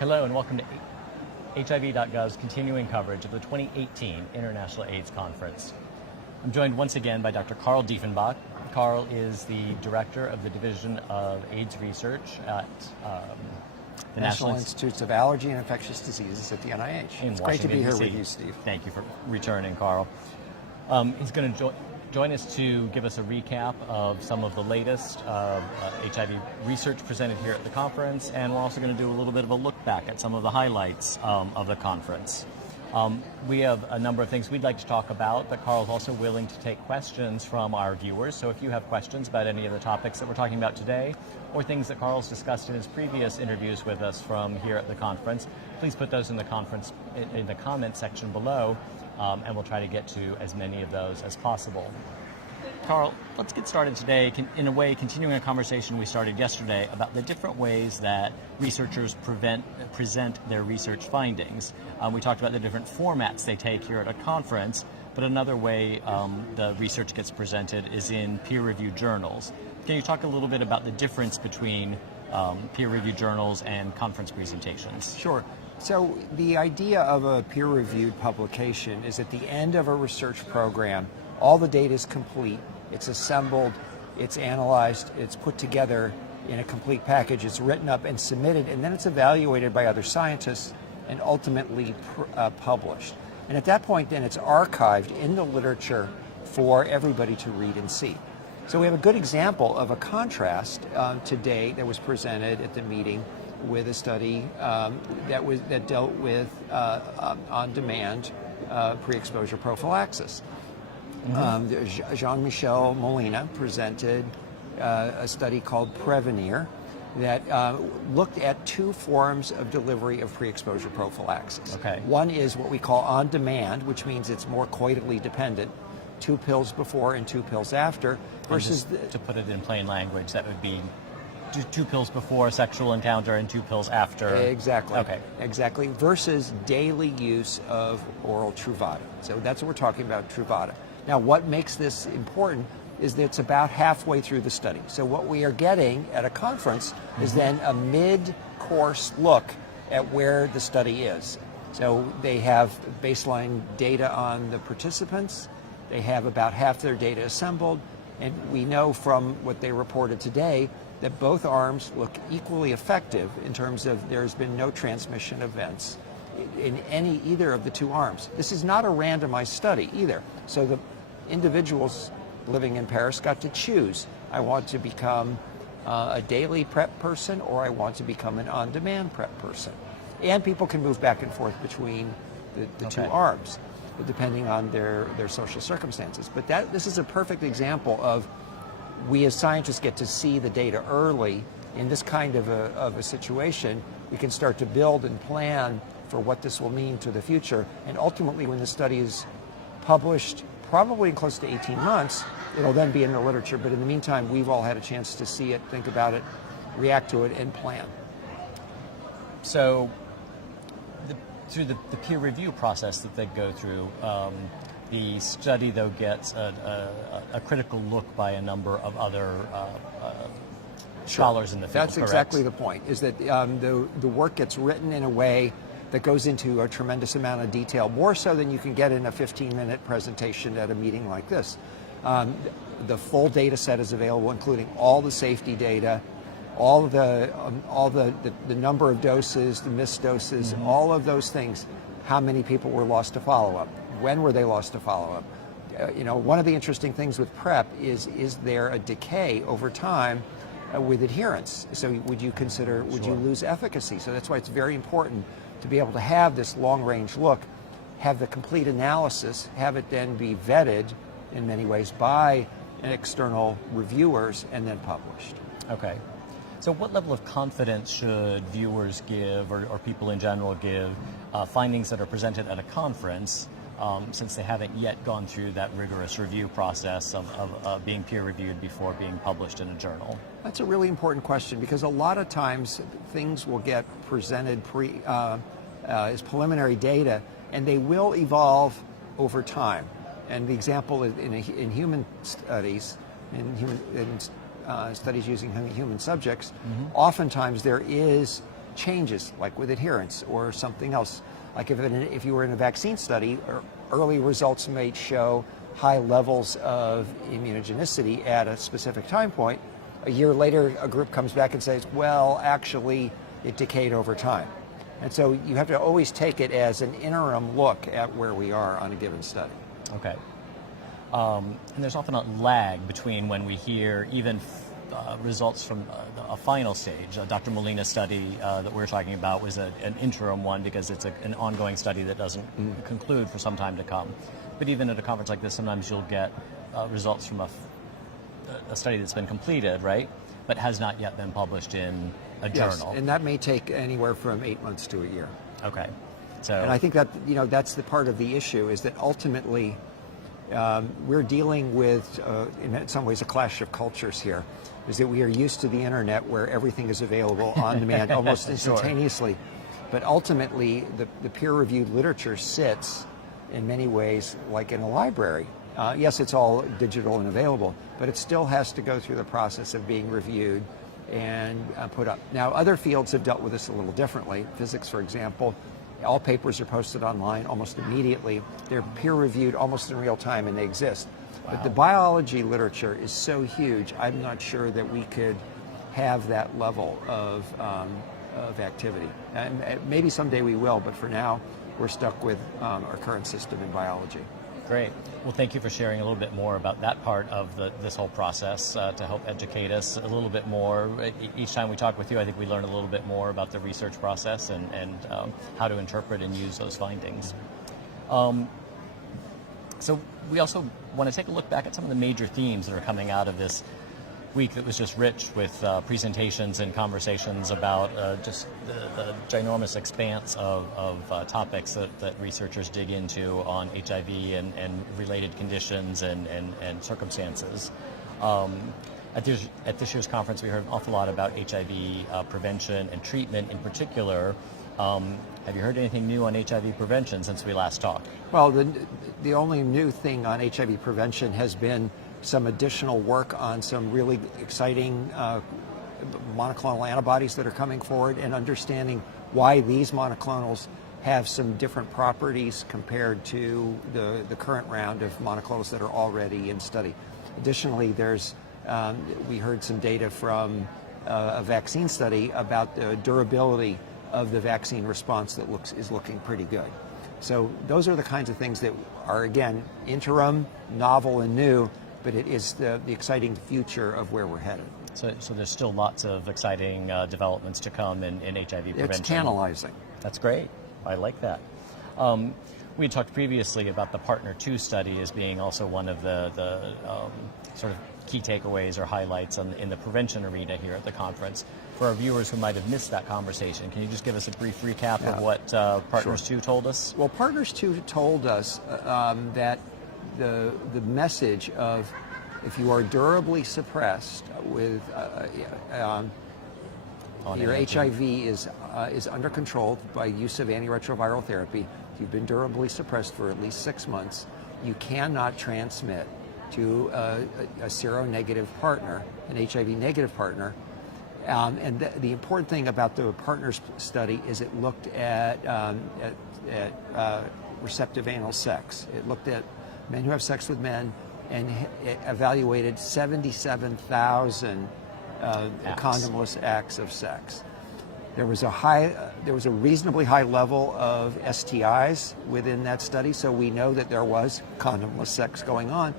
Hello and welcome to HIV.gov's continuing coverage of the 2018 International AIDS Conference. I'm joined once again by Dr. Carl Dieffenbach. Carl is the Director of the Division of AIDS Research at the National Institutes of Allergy and Infectious Diseases at the NIH. It's great to be here with you, Steve. Thank you for returning, Carl. He's going to join us to give us a recap of some of the latest HIV research presented here at the conference, and we're also going to do a little bit of a look back at some of the highlights of the conference. We have a number of things we'd like to talk about, but Carl's also willing to take questions from our viewers. So if you have questions about any of the topics that we're talking about today, or things that Carl's discussed in his previous interviews with us from here at the conference, please put those in the comment section below, and we'll try to get to as many of those as possible. Carl, let's get started today, in a way, continuing a conversation we started yesterday about the different ways that researchers present their research findings. We talked about the different formats they take here at a conference, but another way the research gets presented is in peer-reviewed journals. Can you talk a little bit about the difference between peer-reviewed journals and conference presentations? Sure. So the idea of a peer-reviewed publication is at the end of a research program, all the data is complete, it's assembled, it's analyzed, it's put together in a complete package, it's written up and submitted, and then it's evaluated by other scientists and ultimately published. And at that point, then it's archived in the literature for everybody to read and see. So we have a good example of a contrast today that was presented at the meeting with a study that dealt with on-demand pre-exposure prophylaxis. Mm-hmm. Jean-Michel Molina presented a study called Prevenir that looked at two forms of delivery of pre-exposure prophylaxis. Okay. One is what we call on-demand, which means it's more coitally dependent, 2 pills before and 2 pills after, versus... To put it in plain language, that would be 2 pills before a sexual encounter and 2 pills after. Exactly. Okay. Exactly. Versus daily use of oral Truvada. So that's what we're talking about, Truvada. Now, what makes this important is that it's about halfway through the study. So what we are getting at a conference is then a mid-course look at where the study is. So they have baseline data on the participants. They have about half their data assembled. And we know from what they reported today that both arms look equally effective in terms of there's been no transmission events in either of the 2 arms. This is not a randomized study either. So the individuals living in Paris got to choose. I want to become a daily PrEP person, or I want to become an on-demand PrEP person. And people can move back and forth between the 2 arms, depending on their social circumstances. But this is a perfect example of we as scientists get to see the data early. In this kind of a situation, we can start to build and plan for what this will mean to the future. And ultimately, when the study is published, probably in close to 18 months, it'll then be in the literature. But in the meantime, we've all had a chance to see it, think about it, react to it, and plan. So through the peer review process that they go through, the study, though, gets a critical look by a number of other scholars in the field. That's exactly the point, is that the work gets written in a way that goes into a tremendous amount of detail, more so than you can get in a 15-minute presentation at a meeting like this. The full data set is available, including all the safety data, all the number of doses, the missed doses, all of those things. How many people were lost to follow-up? When were they lost to follow-up? One of the interesting things with PrEP is there a decay over time with adherence? So would you lose efficacy? So that's why it's very important to be able to have this long-range look, have the complete analysis, have it then be vetted in many ways by external reviewers and then published. Okay. So what level of confidence should viewers give, or people in general give, findings that are presented at a conference, since they haven't yet gone through that rigorous review process of being peer-reviewed before being published in a journal? That's a really important question, because a lot of times things will get presented as preliminary data, and they will evolve over time. And the example in human studies, in studies using human subjects, oftentimes there is changes, like with adherence or something else. Like if you were in a vaccine study, early results may show high levels of immunogenicity at a specific time point. A year later, a group comes back and says, well, actually, it decayed over time. And so you have to always take it as an interim look at where we are on a given study. Okay. And there's often a lag between when we hear even results from a final stage. Dr. Molina's study that we're talking about was an interim one because it's an ongoing study that doesn't conclude for some time to come. But even at a conference like this, sometimes you'll get results from a study that's been completed, right, but has not yet been published in a journal. And that may take anywhere from 8 months to a year. Okay. So, and I think that that's the part of the issue, is that ultimately we're dealing with, in some ways, a clash of cultures here. Is that we are used to the internet where everything is available on demand almost instantaneously. But ultimately, the peer-reviewed literature sits in many ways like in a library. Yes, it's all digital and available, but it still has to go through the process of being reviewed and put up. Now, other fields have dealt with this a little differently. Physics, for example, all papers are posted online almost immediately. They're peer-reviewed almost in real time, and they exist. Wow. But the biology literature is so huge, I'm not sure that we could have that level of activity. And maybe someday we will, but for now, we're stuck with our current system in biology. Great. Well, thank you for sharing a little bit more about that part of this whole process to help educate us a little bit more. Each time we talk with you, I think we learn a little bit more about the research process and how to interpret and use those findings. So we also want to take a look back at some of the major themes that are coming out of this week that was just rich with presentations and conversations about just the ginormous expanse of topics that researchers dig into on HIV and related conditions and circumstances. At this year's conference, we heard an awful lot about HIV prevention and treatment in particular. Have you heard anything new on HIV prevention since we last talked? Well, the only new thing on HIV prevention has been some additional work on some really exciting monoclonal antibodies that are coming forward, and understanding why these monoclonals have some different properties compared to the current round of monoclonals that are already in study. Additionally, we heard some data from a vaccine study about the durability of the vaccine response that is looking pretty good. So those are the kinds of things that are, again, interim, novel, and new, but it is the exciting future of where we're headed. So there's still lots of exciting developments to come in HIV prevention. It's tantalizing. That's great. I like that. We had talked previously about the Partner 2 study as being also one of the sort of key takeaways or highlights in the prevention arena here at the conference. For our viewers who might have missed that conversation, can you just give us a brief recap of what Partners 2 told us? Well, Partners 2 told us that the message of, if you are durably suppressed with your HIV is under control by use of antiretroviral therapy, if you've been durably suppressed for at least 6 months, you cannot transmit to a seronegative partner, an HIV-negative partner. And the important thing about the Partners study is it looked at receptive anal sex. It looked at men who have sex with men, and it evaluated 77,000 condomless acts of sex. There was a reasonably high level of STIs within that study, so we know that there was condomless sex going on.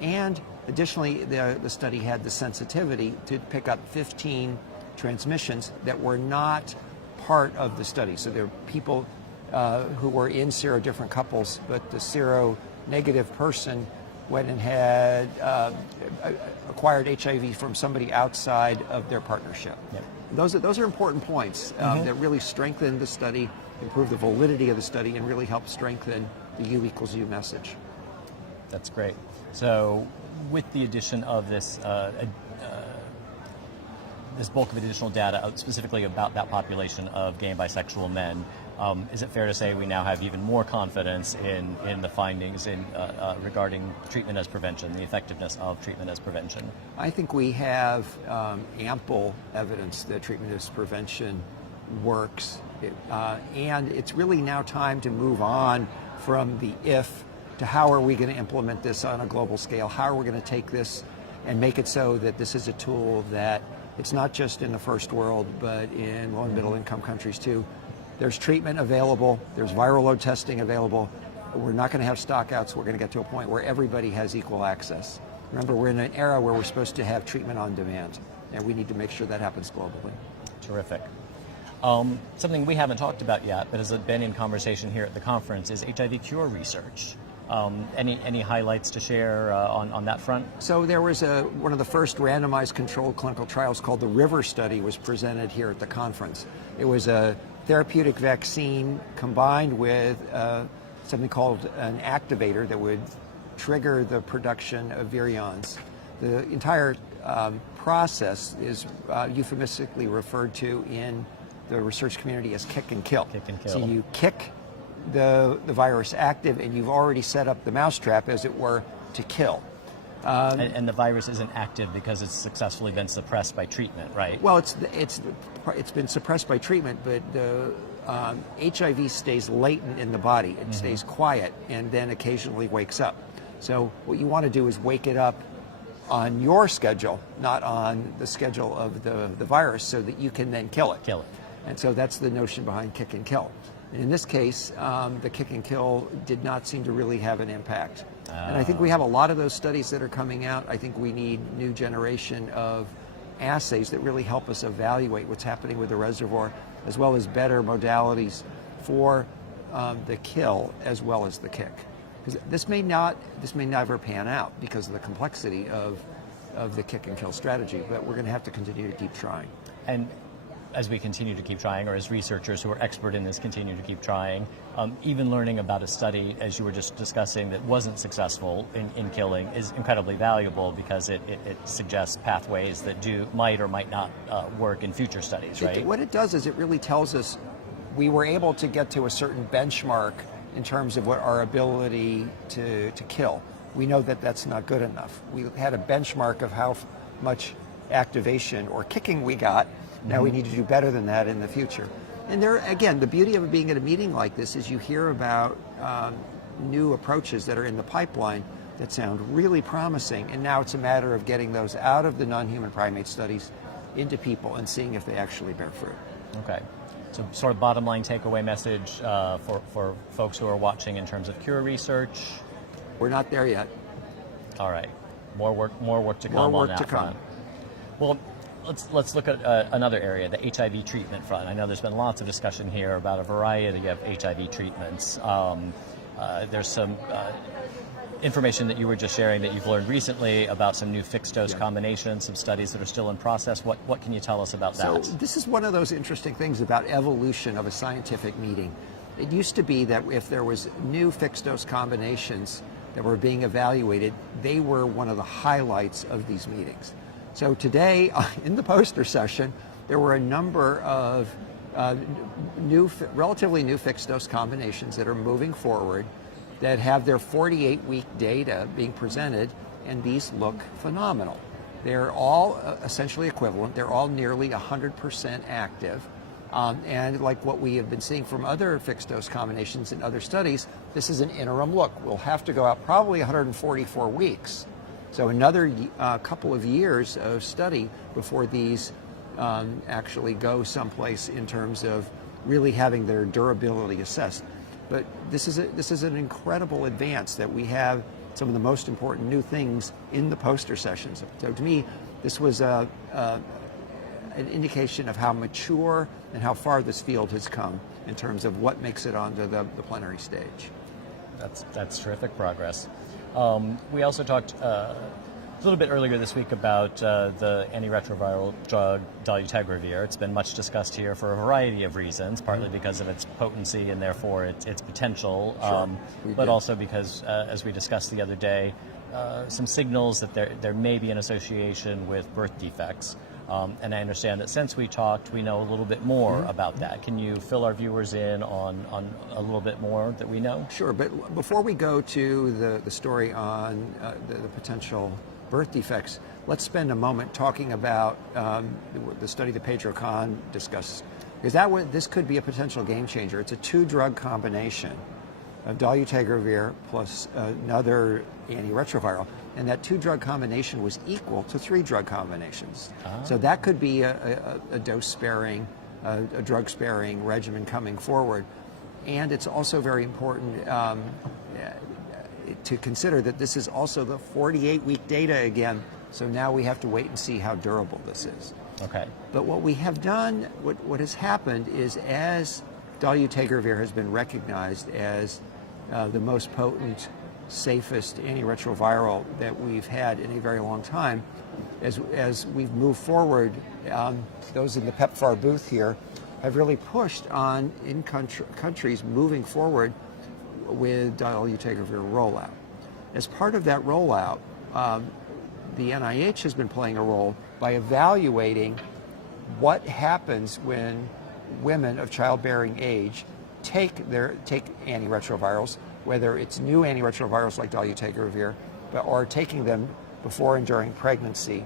And additionally, the study had the sensitivity to pick up 15 transmissions that were not part of the study. So there were people who were in serodifferent couples, but the seronegative person went and had acquired HIV from somebody outside of their partnership. Yep. Those are important points that really strengthen the study, improve the validity of the study, and really help strengthen the U equals U message. That's great. So with the addition of this this bulk of additional data specifically about that population of gay and bisexual men, is it fair to say we now have even more confidence in the findings regarding treatment as prevention, the effectiveness of treatment as prevention? I think we have ample evidence that treatment as prevention works. And it's really now time to move on from the if to how are we going to implement this on a global scale? How are we going to take this and make it so that this is a tool that it's not just in the first world, but in low and middle income countries too. There's treatment available, there's viral load testing available. We're not going to have stockouts. We're going to get to a point where everybody has equal access. Remember, we're in an era where we're supposed to have treatment on demand, and we need to make sure that happens globally. Terrific. Something we haven't talked about yet, but has been in conversation here at the conference, is HIV Cure Research. Any highlights to share on that front? So there was one of the first randomized controlled clinical trials called the River Study was presented here at the conference. It was a therapeutic vaccine combined with something called an activator that would trigger the production of virions. The entire process is euphemistically referred to in the research community as kick and kill. Kick and kill. So you kick the virus active, and you've already set up the mousetrap, as it were, to kill. And the virus isn't active because it's successfully been suppressed by treatment, right? Well, it's been suppressed by treatment, but the HIV stays latent in the body. It stays quiet and then occasionally wakes up. So what you want to do is wake it up on your schedule, not on the schedule of the virus, so that you can then kill it. Kill it. And so that's the notion behind kick and kill. And in this case, the kick and kill did not seem to really have an impact. And I think we have a lot of those studies that are coming out. I think we need new generation of assays that really help us evaluate what's happening with the reservoir, as well as better modalities for the kill as well as the kick. Because this may never pan out because of the complexity of the kick and kill strategy, but we're going to have to continue to keep trying. And as we continue to keep trying, or as researchers who are expert in this continue to keep trying, even learning about a study, as you were just discussing, that wasn't successful in killing is incredibly valuable because it suggests pathways that might or might not work in future studies, right? What it does is it really tells us we were able to get to a certain benchmark in terms of what our ability to kill. We know that that's not good enough. We had a benchmark of how much activation or kicking we got. Now we need to do better than that in the future. And there, again, the beauty of being at a meeting like this is you hear about new approaches that are in the pipeline that sound really promising, and now it's a matter of getting those out of the non-human primate studies into people and seeing if they actually bear fruit. Okay. So sort of bottom line takeaway message for folks who are watching in terms of cure research? We're not there yet. All right. More work to come More work on that to come. front. Well, let's look at another area, the HIV treatment front. I know there's been lots of discussion here about a variety of HIV treatments. There's some information that you were just sharing that you've learned recently about some new fixed dose combinations, some studies that are still in process. What can you tell us about that? So this is one of those interesting things about evolution of a scientific meeting. It used to be that if there was new fixed dose combinations that were being evaluated, they were one of the highlights of these meetings. So today, in the poster session, there were a number of relatively new fixed dose combinations that are moving forward that have their 48-week data being presented, and these look phenomenal. They're all essentially equivalent. They're all nearly 100% active. And like what we have been seeing from other fixed dose combinations in other studies, this is an interim look. We'll have to go out probably 144 weeks. So another couple of years of study before these actually go someplace in terms of really having their durability assessed. But this is an incredible advance that we have some of the most important new things in the poster sessions. So to me, this was an indication of how mature and how far this field has come in terms of what makes it onto the plenary stage. That's terrific progress. We also talked a little bit earlier this week about the antiretroviral drug dolutegravir. It's been much discussed here for a variety of reasons, partly because of its potency and therefore its potential, but also because, as we discussed the other day, some signals that there may be an association with birth defects. And I understand that since we talked, we know a little bit more about that. Can you fill our viewers in on a little bit more that we know? Sure, but before we go to the story on the potential birth defects, let's spend a moment talking about the study that Pedro Kahn discussed because this could be a potential game changer. It's a 2-drug combination of dolutegravir plus another antiretroviral, and that 2-drug combination was equal to 3-drug combinations. So that could be a dose-sparing, a drug-sparing regimen coming forward. And it's also very important to consider that this is also the 48-week data again, so now we have to wait and see how durable this is. Okay. But what we have done, what has happened is, as dolutegravir has been recognized as the most potent, safest antiretroviral that we've had in a very long time, as we've moved forward, those in the PEPFAR booth here have really pushed on in countries moving forward with dolutegravir rollout. As part of that rollout, the NIH has been playing a role by evaluating what happens when women of childbearing age take antiretrovirals, whether it's new antiretrovirals like dolutegravir, or taking them before and during pregnancy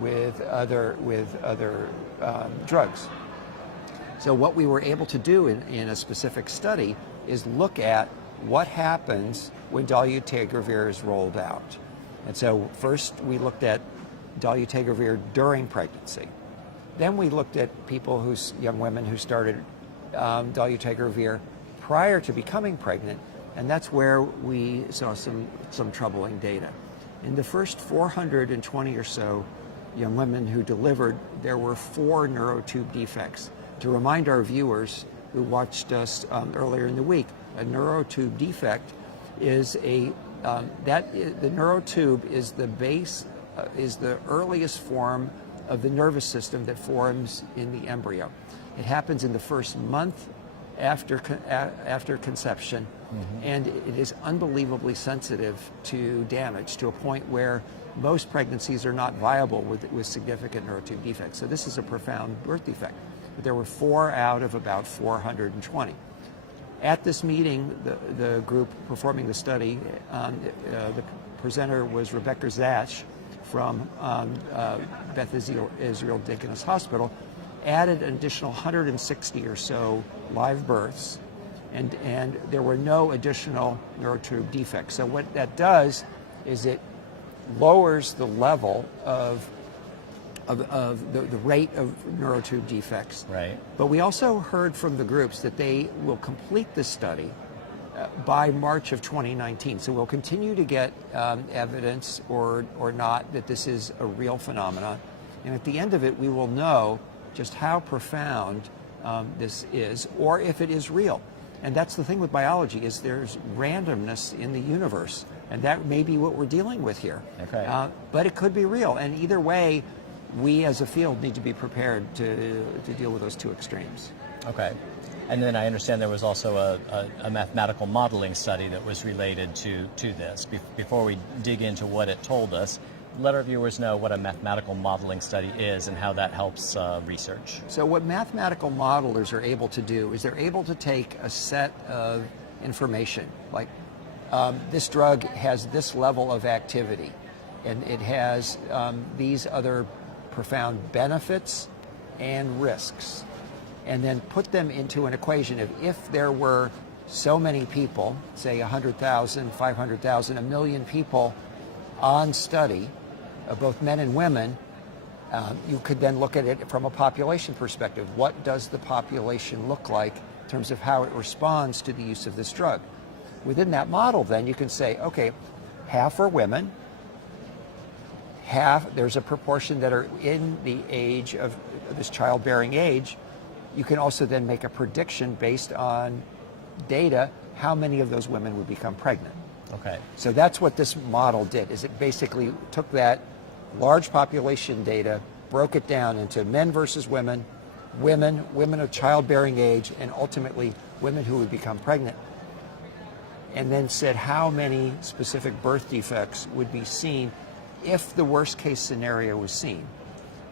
with other drugs. So what we were able to do in a specific study is look at what happens when dolutegravir is rolled out. And so first we looked at dolutegravir during pregnancy. Then we looked at young women who started dolutegravir prior to becoming pregnant, and that's where we saw some troubling data. In the first 420 or so young women who delivered, there were 4 neurotube defects. To remind our viewers who watched us earlier in the week, a neurotube defect is the neurotube is the base, is the earliest form of the nervous system that forms in the embryo. It happens in the first month after conception, and it is unbelievably sensitive to damage, to a point where most pregnancies are not viable with significant neurotube defects. So this is a profound birth defect. But there were 4 out of about 420. At this meeting, the group performing the study, the presenter was Rebecca Zach from Beth Israel Deaconess Hospital, added an additional 160 or so live births, and there were no additional neurotube defects. So what that does is it lowers the level of the rate of neurotube defects. Right. But we also heard from the groups that they will complete this study by March of 2019. So we'll continue to get evidence or not that this is a real phenomenon. And at the end of it, we will know just how profound this is, or if it is real. And that's the thing with biology, is there's randomness in the universe. And that may be what we're dealing with here. Okay. But it could be real. And either way, we as a field need to be prepared to deal with those 2 extremes. Okay. And then I understand there was also a mathematical modeling study that was related to this. Before we dig into what it told us, let our viewers know what a mathematical modeling study is and how that helps research. So what mathematical modelers are able to do is they're able to take a set of information, like this drug has this level of activity, and it has these other profound benefits and risks, and then put them into an equation of, if there were so many people, say 100,000, 500,000, 1 million people on study, both men and women, you could then look at it from a population perspective. What does the population look like in terms of how it responds to the use of this drug? Within that model, then, you can say, okay, half are women, there's a proportion that are in the age of this childbearing age. You can also then make a prediction based on data, how many of those women would become pregnant. Okay. So that's what this model did, is it basically took that large population data, broke it down into men versus women, women of childbearing age, and ultimately women who would become pregnant, and then said how many specific birth defects would be seen if the worst case scenario was seen,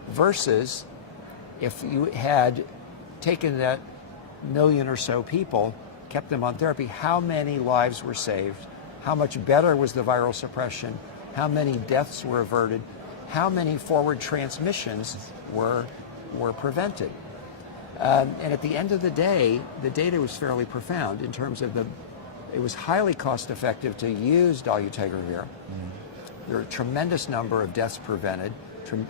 versus if you had taken that 1 million or so people, kept them on therapy, how many lives were saved, how much better was the viral suppression, how many deaths were averted, how many forward transmissions were prevented. And at the end of the day, the data was fairly profound in terms of it was highly cost effective to use dolutegravir. There were a tremendous number of deaths prevented,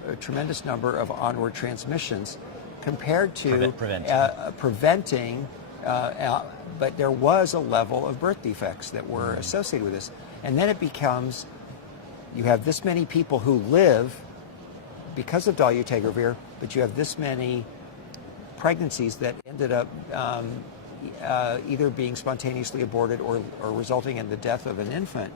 a tremendous number of onward transmissions compared to preventing, but there was a level of birth defects that were associated with this. And then it becomes, you have this many people who live because of dolutegravir, but you have this many pregnancies that ended up either being spontaneously aborted or resulting in the death of an infant.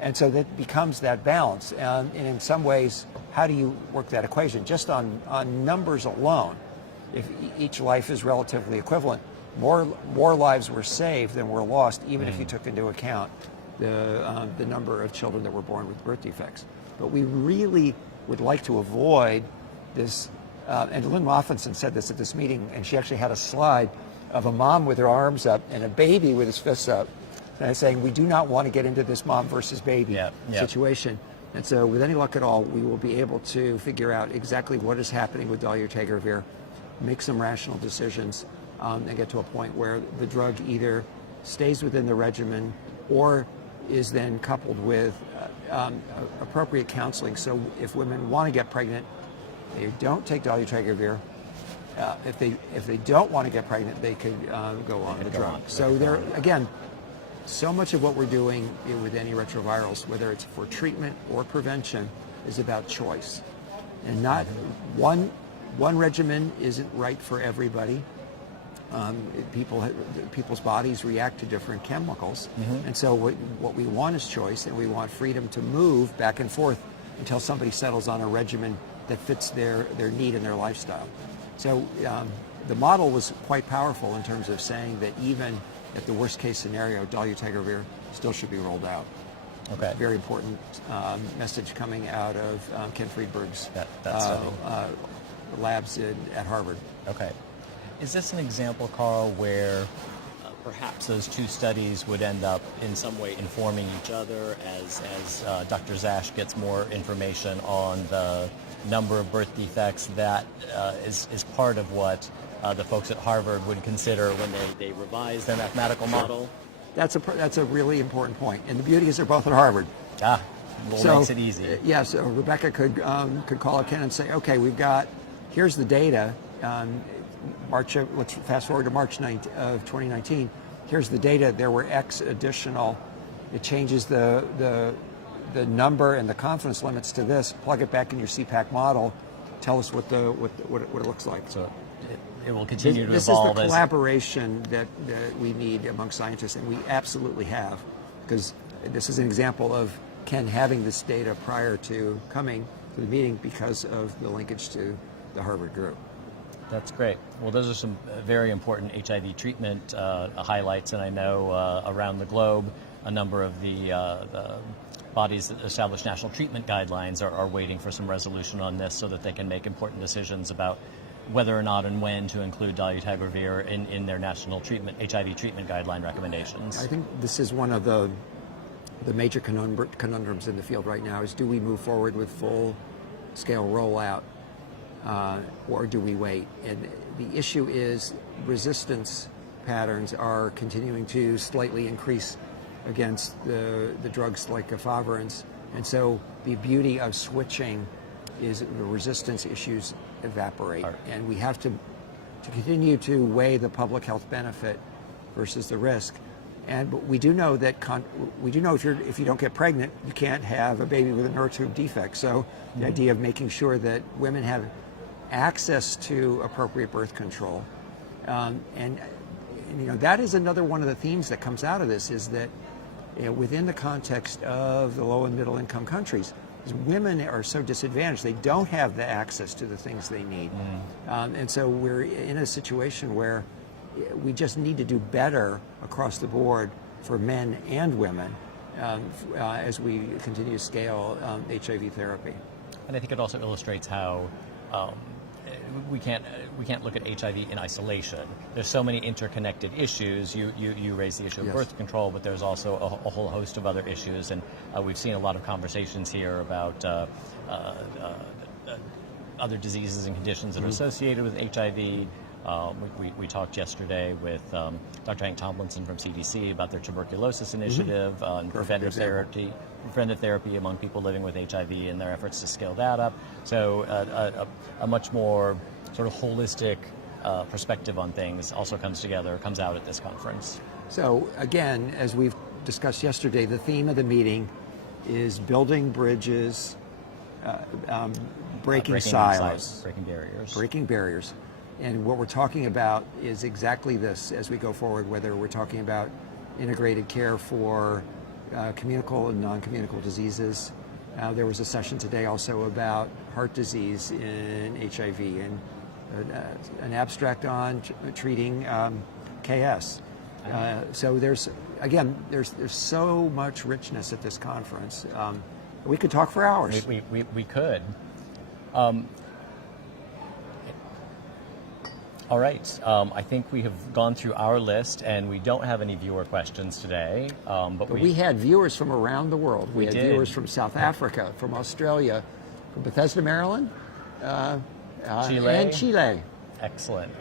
And so that becomes that balance. And in some ways, how do you work that equation? Just on numbers alone, if each life is relatively equivalent, more lives were saved than were lost, even if you took into account the number of children that were born with birth defects. But we really would like to avoid this, and Lynn Moffinson said this at this meeting, and she actually had a slide of a mom with her arms up and a baby with his fists up, and saying we do not want to get into this mom versus baby situation. And so with any luck at all, we will be able to figure out exactly what is happening with dolutegravir, make some rational decisions, and get to a point where the drug either stays within the regimen or is then coupled with appropriate counseling. So if women want to get pregnant, they don't take dolutegravir. If they don't want to get pregnant, they could go on the drug. So there, again, so much of what we're doing with antiretrovirals, whether it's for treatment or prevention, is about choice. And not one regimen isn't right for everybody. People's bodies react to different chemicals. And so what we want is choice, and we want freedom to move back and forth until somebody settles on a regimen that fits their need and their lifestyle. So the model was quite powerful in terms of saying that even at the worst case scenario, dolutegravir still should be rolled out. Okay. Very important message coming out of Ken Friedberg's labs at Harvard. Okay. Is this an example, Carl, where perhaps those two studies would end up in some way informing each other as Dr. Zash gets more information on the number of birth defects that is part of what the folks at Harvard would consider when they revise their mathematical model? That's a really important point. And the beauty is they're both at Harvard. Makes it easy. So Rebecca could call up Ken and say, okay, here's the data. Let's fast forward to March 9th of 2019. Here's the data. There were X additional. It changes the number and the confidence limits to this. Plug it back in your CPAC model. Tell us what it looks like. So it will continue to evolve. This is the collaboration that we need among scientists, and we absolutely have, because this is an example of Ken having this data prior to coming to the meeting because of the linkage to the Harvard group. That's great. Well, those are some very important HIV treatment highlights, and I know around the globe, a number of the bodies that establish national treatment guidelines are waiting for some resolution on this so that they can make important decisions about whether or not and when to include dolutegravir in their national HIV treatment guideline recommendations. I think this is one of the major conundrums in the field right now is, do we move forward with full-scale rollout or do we wait? And the issue is resistance patterns are continuing to slightly increase against the drugs like efavirenz. And so the beauty of switching is the resistance issues evaporate. And we have to continue to weigh the public health benefit versus the risk. And we do know that if you don't get pregnant, you can't have a baby with a neurotube defect. So the idea of making sure that women have access to appropriate birth control, and that is another one of the themes that comes out of this, is that within the context of the low and middle income countries, women are so disadvantaged. They don't have the access to the things they need. And so we're in a situation where we just need to do better across the board for men and women as we continue to scale HIV therapy. And I think it also illustrates how we can't look at HIV in isolation. There's so many interconnected issues. You raise the issue of birth control, but there's also a whole host of other issues, and we've seen a lot of conversations here about other diseases and conditions that are associated with HIV, We talked yesterday with Dr. Hank Tomlinson from CDC about their tuberculosis initiative and preventive therapy among people living with HIV and their efforts to scale that up. So a much more sort of holistic perspective on things also comes out at this conference. So again, as we've discussed yesterday, the theme of the meeting is building bridges, breaking silos, breaking barriers. And what we're talking about is exactly this as we go forward, whether we're talking about integrated care for communicable and non-communicable diseases. There was a session today also about heart disease in HIV and an abstract on treating KS. So there's so much richness at this conference. We could talk for hours. We could. All right. I think we have gone through our list, and we don't have any viewer questions today. But we had viewers from around the world. We had viewers from South Africa, from Australia, from Bethesda, Maryland, Chile. And Chile. Excellent.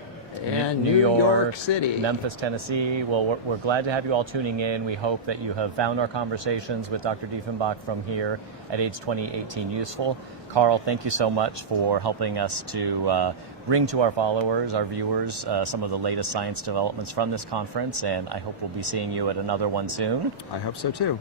And New York City. Memphis, Tennessee. Well, we're glad to have you all tuning in. We hope that you have found our conversations with Dr. Dieffenbach from here at AIDS 2018 useful. Carl, thank you so much for helping us to bring to our followers, our viewers, some of the latest science developments from this conference, and I hope we'll be seeing you at another one soon. I hope so too.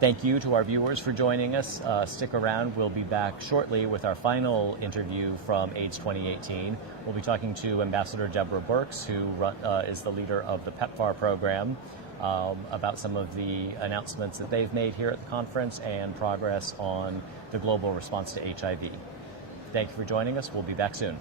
Thank you to our viewers for joining us. Stick around. We'll be back shortly with our final interview from AIDS 2018. We'll be talking to Ambassador Deborah Burks, who is the leader of the PEPFAR program, about some of the announcements that they've made here at the conference and progress on the global response to HIV. Thank you for joining us. We'll be back soon.